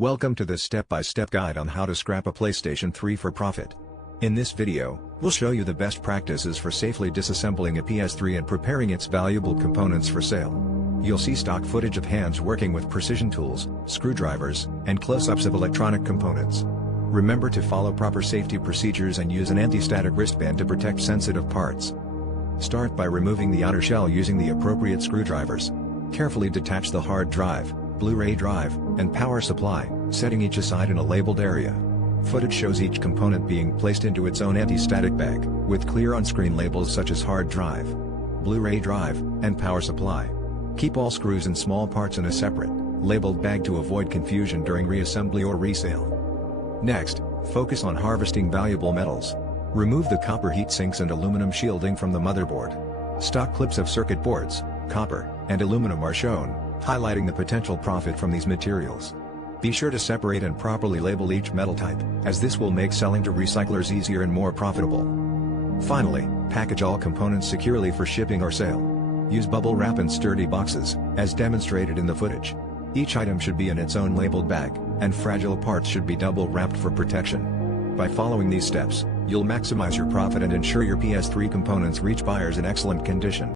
Welcome to this step-by-step guide on how to scrap a PlayStation 3 for profit. In this video, we'll show you the best practices for safely disassembling a PS3 and preparing its valuable components for sale. You'll see stock footage of hands working with precision tools, screwdrivers, and close-ups of electronic components. Remember to follow proper safety procedures and use an anti-static wristband to protect sensitive parts. Start by removing the outer shell using the appropriate screwdrivers. Carefully detach the hard drive, Blu-ray drive, and power supply, setting each aside in a labeled area. Footage shows each component being placed into its own anti-static bag, with clear on-screen labels such as hard drive, Blu-ray drive, and power supply. Keep all screws and small parts in a separate, labeled bag to avoid confusion during reassembly or resale. Next, focus on harvesting valuable metals. Remove the copper heat sinks and aluminum shielding from the motherboard. Stock clips of circuit boards, copper, and aluminum are shown, highlighting the potential profit from these materials. Be sure to separate and properly label each metal type, as this will make selling to recyclers easier and more profitable. Finally, package all components securely for shipping or sale. Use bubble wrap and sturdy boxes, as demonstrated in the footage. Each item should be in its own labeled bag, and fragile parts should be double wrapped for protection. By following these steps, you'll maximize your profit and ensure your PS3 components reach buyers in excellent condition.